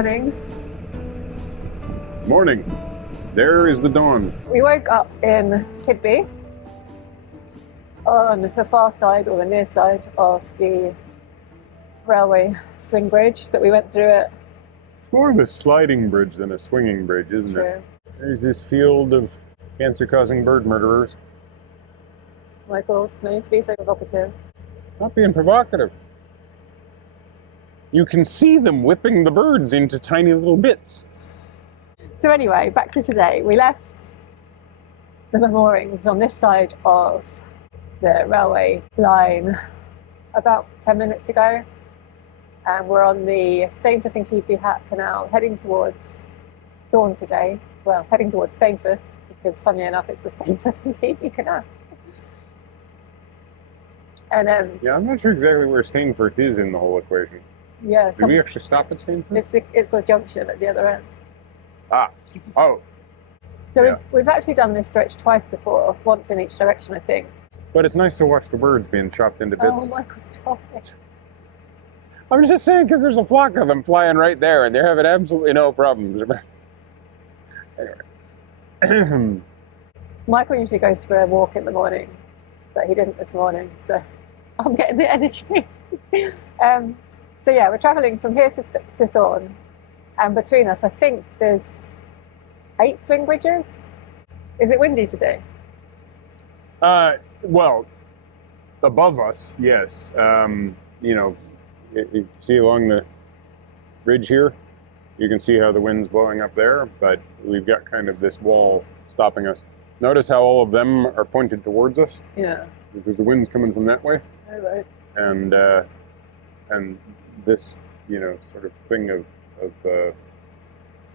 Morning. Morning. There is the dawn. We woke up in Keadby on the far side or the near side of the railway swing bridge that we went through it. It's more of a sliding bridge than a swinging bridge, isn't True. it? There's this field of cancer-causing bird murderers. Michael, it's no need to be so provocative. Not being provocative. You can see them whipping the birds into tiny little bits. So anyway, back to today. We left the moorings on this side of the railway line about 10 minutes ago. And we're on the Stainforth and Keadby Canal heading towards Thorn today. Well, heading towards Stainforth because funnily enough it's the Stainforth and Keadby Canal. And Yeah, I'm not sure exactly where Stainforth is in the whole equation. yeah, Did we actually stop at Stainforth? it's the junction at the other end. Ah, oh. So Yeah. we've actually done this stretch twice before, once in each direction, I think. But it's nice to watch the birds being chopped into bits. Oh, Michael, stop it. I was just saying because there's a flock of them flying right there and they're having absolutely no problems. Anyway. Michael usually goes for a walk in the morning, but he didn't this morning, so I'm getting the energy. So yeah, we're travelling from here to Thorn, and between us, I think there's 8 swing bridges. Is it windy today? Well, above us, yes. You know, you see along the ridge here, you can see how the wind's blowing up there, but we've got kind of this wall stopping us. Notice how all of them are pointed towards us? Yeah. Because the wind's coming from that way. Oh, right. And this, you know, sort of thing of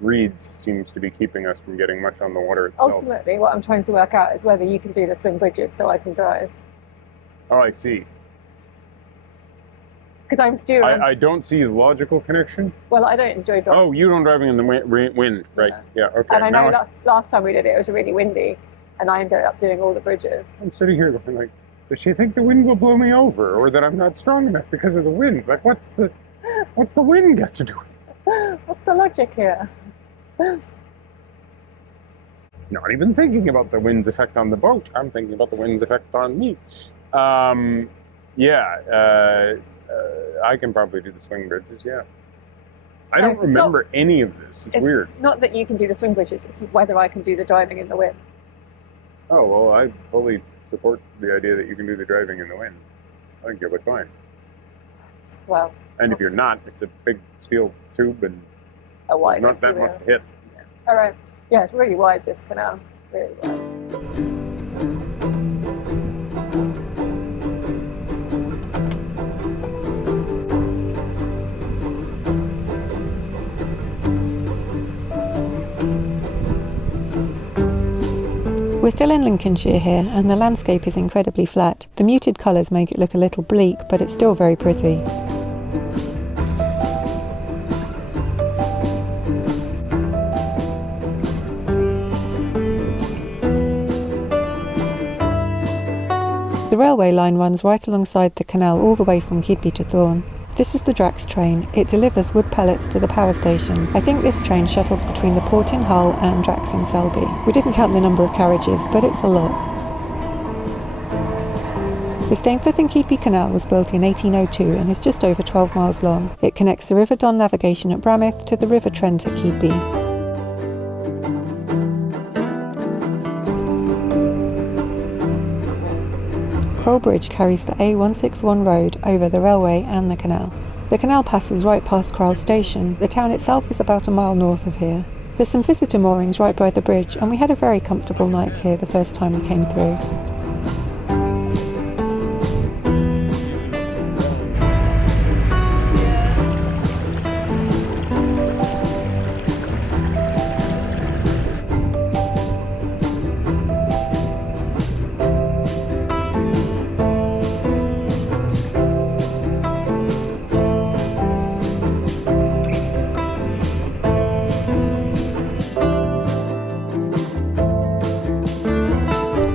reeds seems to be keeping us from getting much on the water itself. Ultimately, what I'm trying to work out is whether you can do the swing bridges so I can drive. Oh, I see. Because I'm doing. I don't see the logical connection. Well, I don't enjoy driving. Oh, you don't driving in the wind, right? Yeah, okay. And I know Now last time we did it was really windy, and I ended up doing all the bridges. I'm sitting here going like, does she think the wind will blow me over, or that I'm not strong enough because of the wind? Like, what's the wind got to do with it? What's the logic here? Not even thinking about the wind's effect on the boat. I'm thinking about the wind's effect on me. I can probably do the swing bridges, yeah. I don't remember any of this. It's weird. Not that you can do the swing bridges, it's whether I can do the driving in the wind. Oh, well, I fully support the idea that you can do the driving in the wind. I think you'll be fine. Well. And if you're not, it's a big steel tube and a wide not that much to hit. Yeah. All right. Yeah, it's really wide, this canal. Really wide. We're still in Lincolnshire here, and the landscape is incredibly flat. The muted colours make it look a little bleak, but it's still very pretty. The railway line runs right alongside the canal all the way from Keadby to Thorn. This is the Drax train. It delivers wood pellets to the power station. I think this train shuttles between the port in Hull and Drax in Selby. We didn't count the number of carriages, but it's a lot. The Stainforth and Keadby Canal was built in 1802 and is just over 12 miles long. It connects the River Don navigation at Bramith to the River Trent at Keadby. Kroll Bridge carries the A161 road over the railway and the canal. The canal passes right past Kroll Station. The town itself is about a mile north of here. There's some visitor moorings right by the bridge, and we had a very comfortable night here the first time we came through.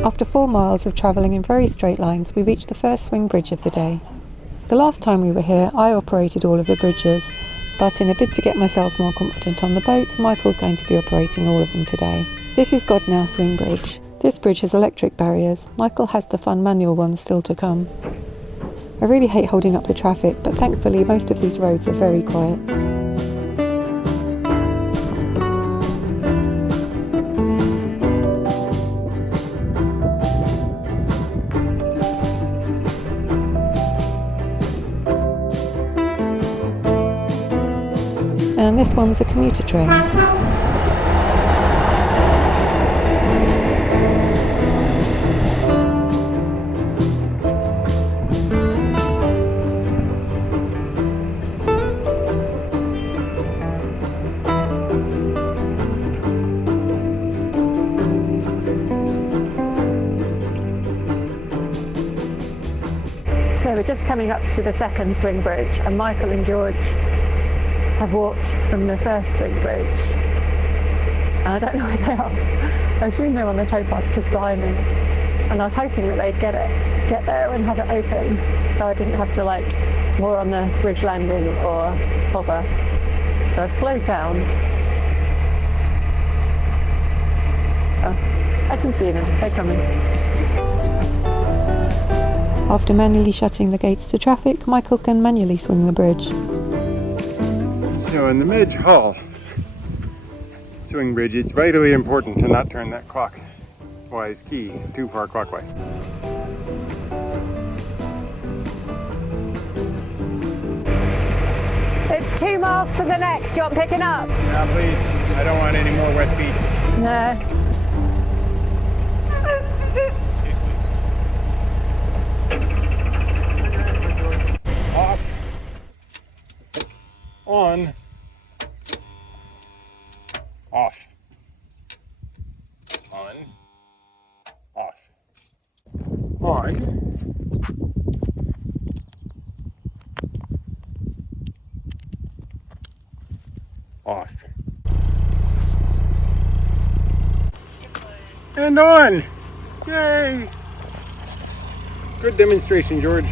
After 4 miles of travelling in very straight lines, we reached the first swing bridge of the day. The last time we were here, I operated all of the bridges. But in a bid to get myself more confident on the boat, Michael's going to be operating all of them today. This is God Now Swing Bridge. This bridge has electric barriers. Michael has the fun manual ones still to come. I really hate holding up the traffic, but thankfully most of these roads are very quiet. And this one's a commuter train. So we're just coming up to the second swing bridge, and Michael and George have walked from the first swing bridge. And I don't know where they are. I assume they're on the towpath just behind me. And I was hoping that they'd get there and have it open, so I didn't have to like moor on the bridge landing or hover. So I've slowed down. Oh, I can see them, they're coming. After manually shutting the gates to traffic, Michael can manually swing the bridge. So in the Midge Hall swing bridge, it's vitally important to not turn that clockwise key too far clockwise. It's 2 miles to the next. Do you want picking up? Yeah, please. I don't want any more wet feet. No. Off. On. Off. On. Off. On. Off. And on! Yay! Good demonstration, George.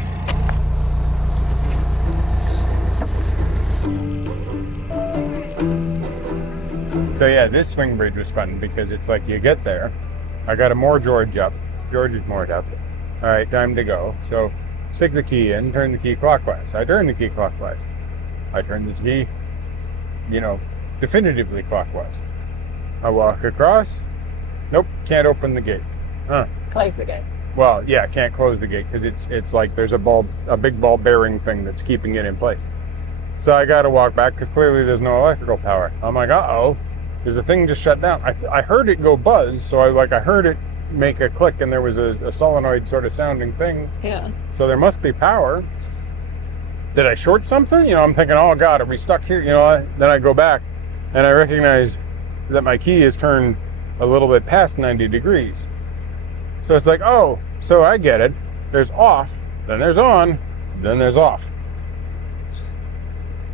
So yeah, this swing bridge was fun because it's like you get there. I got to moor George up. George is moored up. All right, time to go. So stick the key in, turn the key clockwise. I turn the key clockwise. I turn the key, definitively clockwise. I walk across. Nope, can't open the gate. Close the gate. Well, yeah, can't close the gate because it's like there's a big ball bearing thing that's keeping it in place. So I got to walk back because clearly there's no electrical power. I'm like, uh-oh. Because the thing just shut down. I heard it go buzz, so I heard it make a click, and there was a solenoid sort of sounding thing. Yeah. So there must be power. Did I short something? I'm thinking, oh God, are we stuck here? Then I go back, and I recognize that my key is turned a little bit past 90 degrees. So it's like, oh, so I get it. There's off, then there's on, then there's off.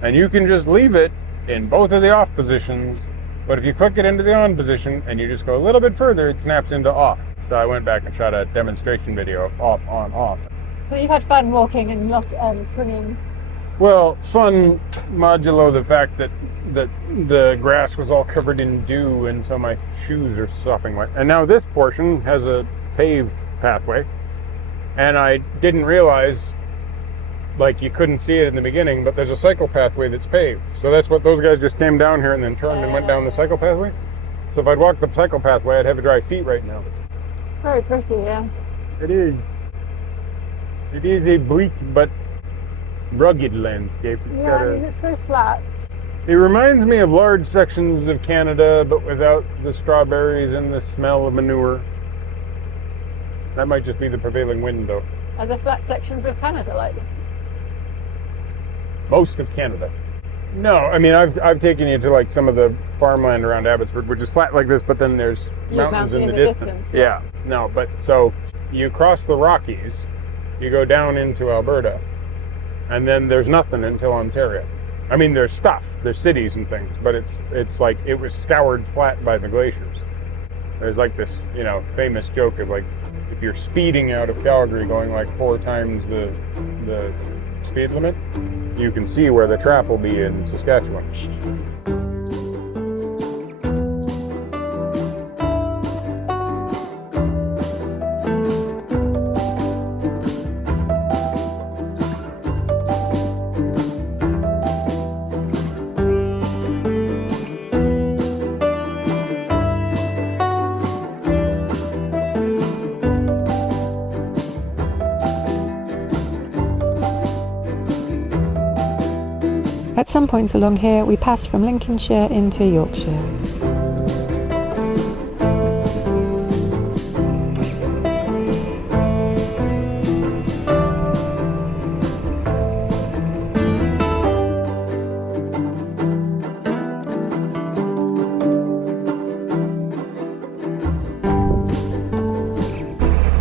And you can just leave it in both of the off positions. But if you click it into the on position and you just go a little bit further, it snaps into off. So I went back and shot a demonstration video of off, on, off. So you've had fun walking and swinging? Well, fun modulo the fact that the grass was all covered in dew, and so my shoes are sopping wet. And now this portion has a paved pathway, and I didn't realize, you couldn't see it in the beginning, but there's a cycle pathway that's paved. So that's what those guys just came down here and then turned and went down the cycle pathway. So if I'd walked the cycle pathway, I'd have dry feet right now. It's very pretty, yeah. It is. It is a bleak but rugged landscape. It's so flat. It reminds me of large sections of Canada, but without the strawberries and the smell of manure. That might just be the prevailing wind, though. Are the flat sections of Canada like this? Most of Canada. No, I mean, I've taken you to some of the farmland around Abbotsford, which is flat like this, but then there's mountains in the distance. Yeah, no, but so you cross the Rockies, you go down into Alberta, and then there's nothing until Ontario. I mean, there's stuff, there's cities and things, but it's like it was scoured flat by the glaciers. There's this, famous joke of if you're speeding out of Calgary going 4 times the speed limit, you can see where the trap will be in Saskatchewan. At some points along here, we pass from Lincolnshire into Yorkshire.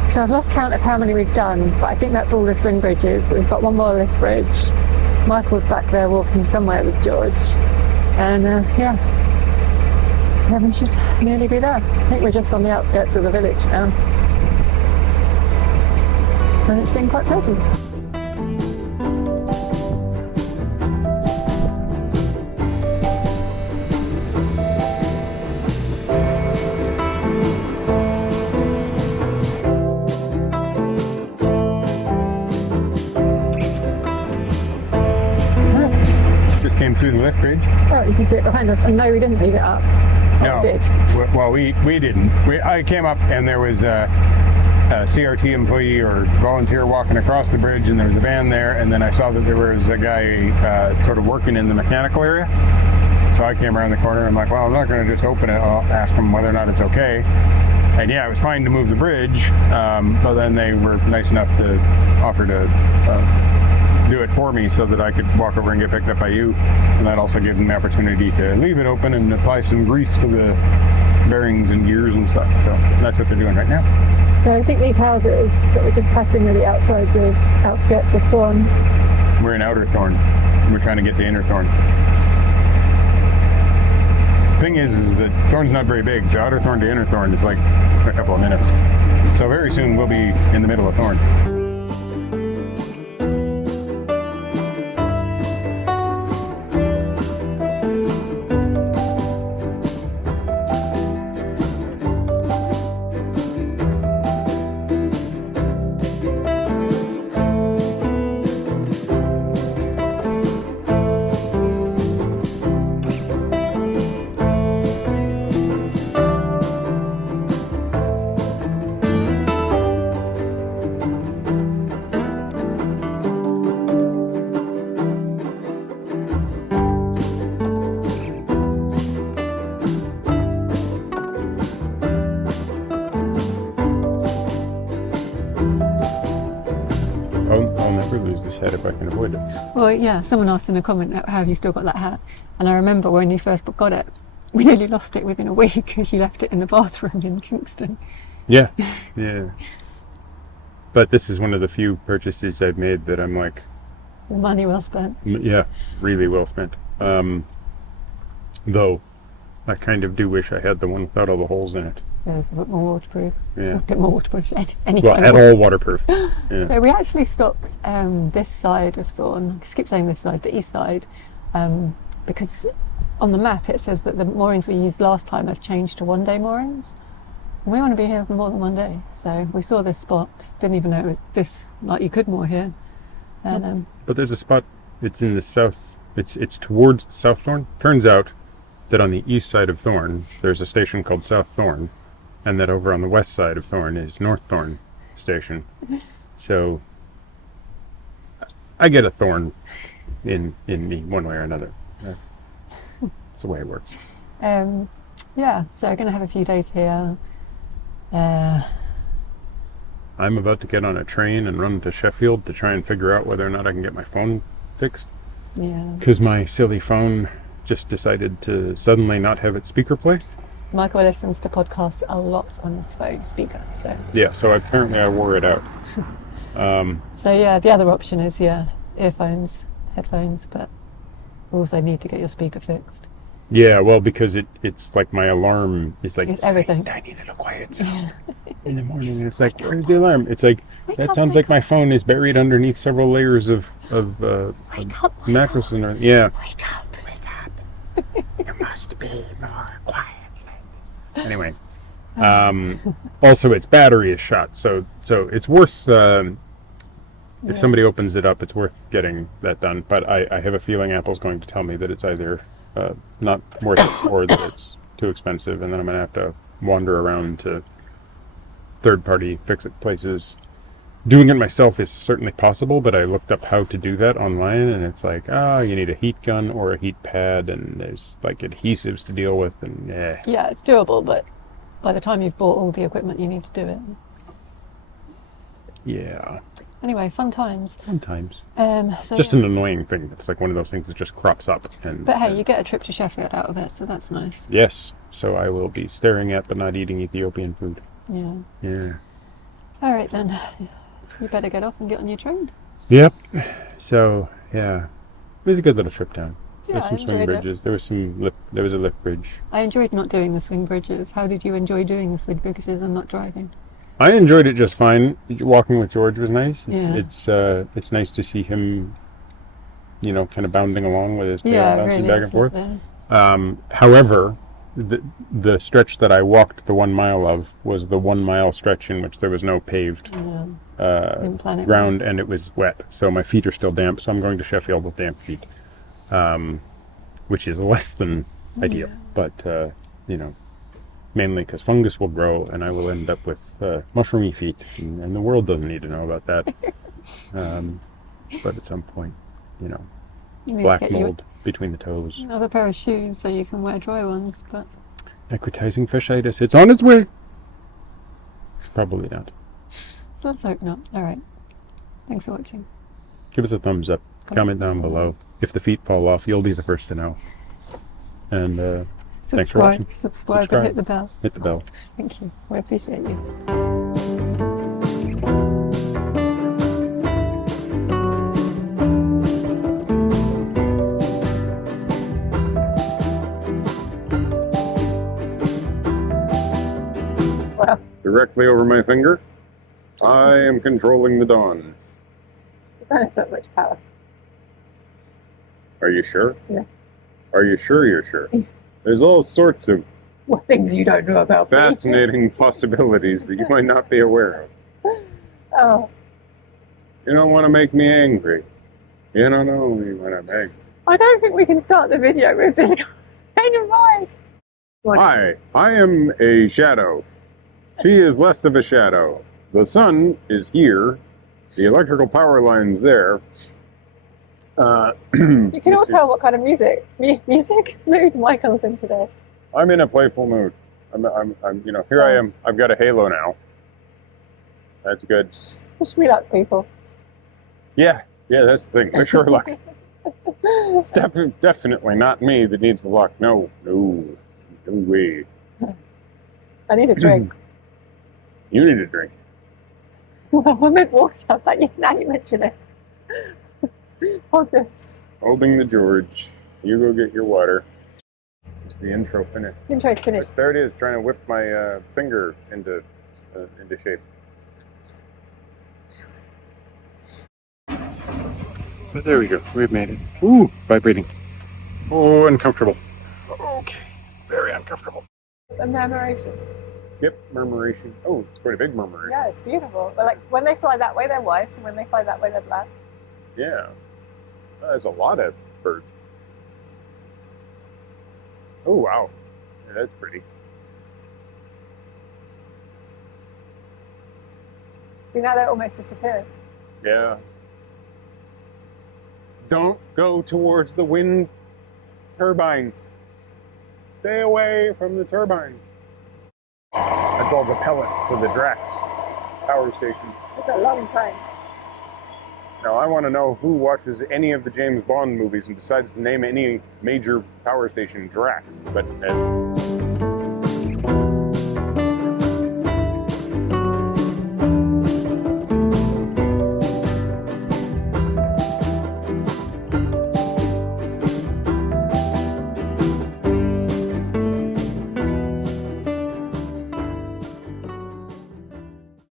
So I've lost count of how many we've done, but I think that's all the swing bridges. We've got one more lift bridge. Michael's back there walking somewhere with George. And yeah, we should nearly be there. I think we're just on the outskirts of the village now. And it's been quite pleasant. Came through the lift bridge. Oh, you can see it behind us. And no, we didn't leave it up. No, we did. Well, we didn't. I came up and there was a CRT employee or volunteer walking across the bridge, and there was a van there, and then I saw that there was a guy sort of working in the mechanical area. So I came around the corner and I'm like, well, I'm not going to just open it. I'll ask him whether or not it's okay. And yeah, it was fine to move the bridge, but then they were nice enough to offer to do it for me so that I could walk over and get picked up by you. And that also gave them the opportunity to leave it open and apply some grease to the bearings and gears and stuff. So that's what they're doing right now. So I think these houses that we're just passing are the outskirts of Thorn. We're in Outer Thorn. We're trying to get to Inner Thorn. Thing is that Thorn's not very big, so Outer Thorn to Inner Thorn is like a couple of minutes. So very soon we'll be in the middle of Thorn. I'll never lose this hat if I can avoid it. Well, yeah, someone asked in a comment, how have you still got that hat? And I remember when you first got it, we nearly lost it within a week because you left it in the bathroom in Kingston. Yeah, yeah. But this is one of the few purchases I've made that I'm like... Money well spent. Yeah, really well spent. Though, I kind of do wish I had the one without all the holes in it. It was a bit more waterproof. Yeah. A bit more waterproof. Any Well, kind at of all waterproof. Yeah. So we actually stopped this side of Thorn. I keep saying this side, the east side, because on the map it says that the moorings we used last time have changed to one-day moorings. And we want to be here for more than one day. So we saw this spot, didn't even know it was this, like you could moor here. And, But there's a spot, it's in the south, it's towards South Thorn. Turns out that on the east side of Thorn, there's a station called South Thorn, and that over on the west side of Thorn is North Thorn Station. So I get a thorn in me one way or another. That's the way it works. yeah, so we're going to have a few days here. I'm about to get on a train and run to Sheffield to try and figure out whether or not I can get my phone fixed. Yeah. Because my silly phone just decided to suddenly not have its speaker play. Michael listens to podcasts a lot on his phone speaker, so. Yeah, so apparently I wore it out. So yeah, the other option is, earphones, headphones, but you also need to get your speaker fixed. Yeah, well, because it's like my alarm is like, It's everything. I need a quiet sound in the morning. And it's like, where's the alarm? It's like, That sounds like my phone is buried underneath several layers of mattress. Yeah. Wake up. You must be more quiet. Anyway, also its battery is shot, so it's worth. If somebody opens it up, it's worth getting that done. But I have a feeling Apple's going to tell me that it's either not worth it or that it's too expensive, and then I'm going to have to wander around to third-party fix-it places. Doing it myself is certainly possible, but I looked up how to do that online, and it's like, you need a heat gun or a heat pad, and there's like adhesives to deal with, and Yeah, it's doable, but by the time you've bought all the equipment, you need to do it. Yeah. Anyway, fun times. Sometimes. So Just an annoying thing. It's like one of those things that just crops up. But hey, you get a trip to Sheffield out of it, so that's nice. Yes. So I will be staring at but not eating Ethiopian food. Yeah. Yeah. All right then. You better get off and get on your train. Yep. So yeah, it was a good little trip down. Yeah, There's some I swing enjoyed bridges. There was a lift bridge. I enjoyed not doing the swing bridges. How did you enjoy doing the swing bridges and not driving? I enjoyed it just fine. Walking with George was nice. Yeah. It's nice to see him, kind of bounding along with his tail bouncing really back and forth. However, the stretch that I walked the 1 mile of was the 1 mile stretch in which there was no paved ground and it was wet. So my feet are still damp. So I'm going to Sheffield with damp feet, which is less than ideal. But mainly because fungus will grow and I will end up with mushroomy feet, and the world doesn't need to know about that. But at some point, black mold between the toes. Another pair of shoes so you can wear dry ones, but... Necrotizing fasciitis. It's on its way. Probably not. So let's hope not. All right. Thanks for watching. Give us a thumbs up. Comment down below. If the feet fall off, you'll be the first to know. And thanks for watching. Subscribe and hit the bell. Hit the bell. Thank you. We appreciate you. Directly over my finger, I am controlling the dawn. You don't have that much power. Are you sure? Yes. Are you sure you're sure? There's all sorts of What things you don't know about me. fascinating possibilities that you might not be aware of. Oh. You don't want to make me angry. You don't know me when I'm angry. I don't think we can start the video with this kind of vibe. Hi, I am a shadow. She is less of a shadow. The sun is here. The electrical power line's there. You can all tell what kind of music mood Michael's in today. I'm in a playful mood. I'm here I am. I've got a halo now. That's good. Wish me luck, people. Yeah, that's the thing. Wish her luck. It's definitely not me that needs the luck. No way. I need a drink. You need a drink. Well, I meant water, but now you mention it. Hold this. Holding the George. You go get your water. Is the intro finished? Intro's finished. There it is, trying to whip my finger into shape. But there we go. We've made it. Ooh, vibrating. Oh, uncomfortable. Okay, very uncomfortable. A murmuration. Yep, murmuration. Oh, it's quite a big murmuration. Yeah, it's beautiful. But like when they fly that way, they're white, and when they fly that way, they're black. Yeah. There's a lot of birds. Oh, wow. Yeah, that's pretty. See, now they're almost disappearing. Yeah. Don't go towards the wind turbines. Stay away from the turbines. That's all the pellets for the Drax power station. It's a long time. Now, I want to know who watches any of the James Bond movies and decides to name any major power station Drax. But